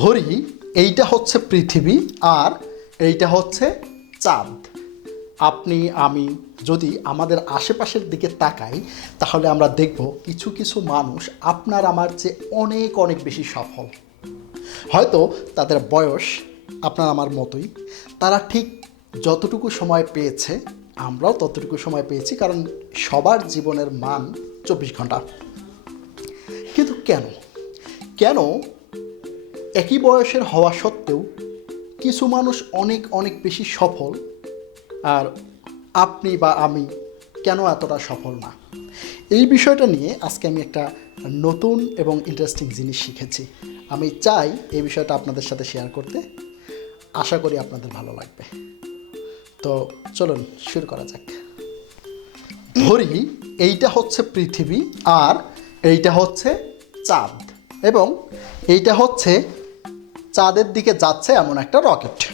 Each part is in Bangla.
ধরি এইটা হচ্ছে পৃথিবী আর এইটা হচ্ছে চাঁদ। আপনি, আমি যদি আমাদের আশেপাশের দিকে তাকাই, তাহলে আমরা দেখব কিছু কিছু মানুষ আপনার আমার চেয়ে অনেক অনেক বেশি সফল। হয়তো তাদের বয়স আপনার আমার মতোই। তারা ঠিক যতটুকু সময় পেয়েছে, আমরাও ততটুকু সময় পেয়েছি, কারণ সবার জীবনের মান চব্বিশ ঘণ্টা। কিন্তু কেন? কেন একই বয়সের হওয়া সত্ত্বেও কিছু মানুষ অনেক অনেক বেশি সফল। আর আপনি বা আমি কেন এতটা সফল না? এই বিষয়টা নিয়ে আজকে আমি একটা নতুন এবং ইন্টারেস্টিং জিনিস শিখেছি। আমি চাই এই বিষয়টা আপনাদের সাথে শেয়ার করতে। আশা করি আপনাদের ভালো লাগবে। তো চলুন, শুরু করা যাক। ধরি, এইটা হচ্ছে পৃথিবী আর এইটা হচ্ছে চাঁদ। এবং এইটা হচ্ছে চাঁদের দিকে যাচ্ছে এমন একটা রকেট।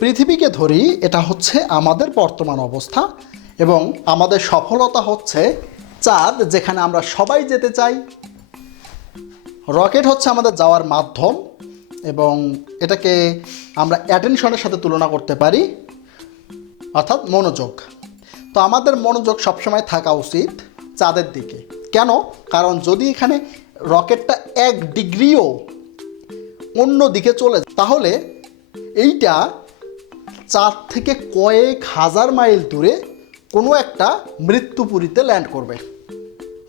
পৃথিবীকে ধরি, এটা হচ্ছে আমাদের বর্তমান অবস্থা এবং আমাদের সফলতা হচ্ছে চাঁদ, যেখানে আমরা সবাই যেতে চাই। রকেট হচ্ছে আমাদের যাওয়ার মাধ্যম এবং এটাকে আমরা অ্যাটেনশনের সাথে তুলনা করতে পারি, অর্থাৎ মনোযোগ। তো আমাদের মনোযোগ সবসময় থাকা উচিত চাঁদের দিকে। কেন? কারণ যদি এখানে রকেটটা এক ডিগ্রিও অন্য দিকে চলে তাহলে এইটা চাঁদ থেকে কয়েক হাজার মাইল দূরে কোনো একটা মৃত্যুপুরীতে ল্যান্ড করবে।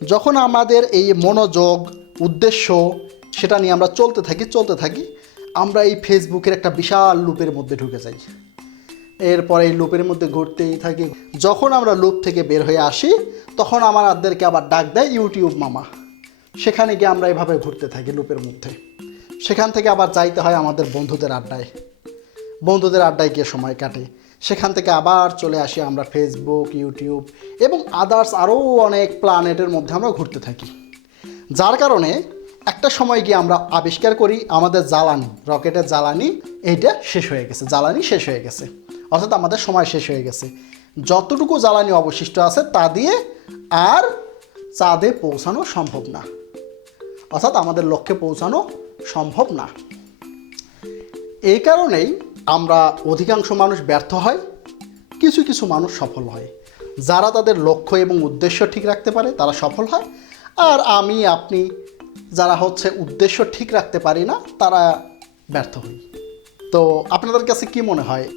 যখন আমাদের এই মনোযোগ, উদ্দেশ্য সেটা নিয়ে আমরা চলতে থাকি চলতে থাকি, আমরা এই ফেসবুকের একটা বিশাল লুপের মধ্যে ঢুকে যাই। এরপরে এই লুপের মধ্যে ঘুরতেই থাকি। যখন আমরা লুপ থেকে বের হয়ে আসি, তখন আমাদেরকে আবার ডাক দেয় ইউটিউব মামা। সেখানে গিয়ে আমরা এভাবে ঘুরতে থাকি লুপের মধ্যে। সেখান থেকে আবার যাইতে হয় আমাদের বন্ধুদের আড্ডায়। বন্ধুদের আড্ডায় গিয়ে সময় কাটে। সেখান থেকে আবার চলে আসি আমরা ফেসবুক ইউটিউব এবং আদার্স আরও অনেক প্ল্যানেটের মধ্যে আমরা ঘুরতে থাকি। যার কারণে একটা সময় গিয়ে আমরা আবিষ্কার করি আমাদের জ্বালানি, রকেটের জ্বালানি, এইটা শেষ হয়ে গেছে, জ্বালানি শেষ হয়ে গেছে। অর্থাৎ আমাদের সময় শেষ হয়ে গেছে। যতটুকু জ্বালানি অবশিষ্ট আছে তা দিয়ে আর চাঁদে পৌঁছানো সম্ভব না। অর্থাৎ আমাদের লক্ষ্যে পৌঁছানো সম্ভব না। এই কারণেই আমরা অধিকাংশ মানুষ ব্যর্থ হয়, কিছু কিছু মানুষ সফল হয়। যারা তাদের লক্ষ্য এবং উদ্দেশ্য ঠিক রাখতে পারে, তারা সফল হয়। আর আমি, আপনি যারা হচ্ছে উদ্দেশ্য ঠিক রাখতে পারি না, তারা ব্যর্থ হই। তো আপনাদের কাছে কি মনে হয়?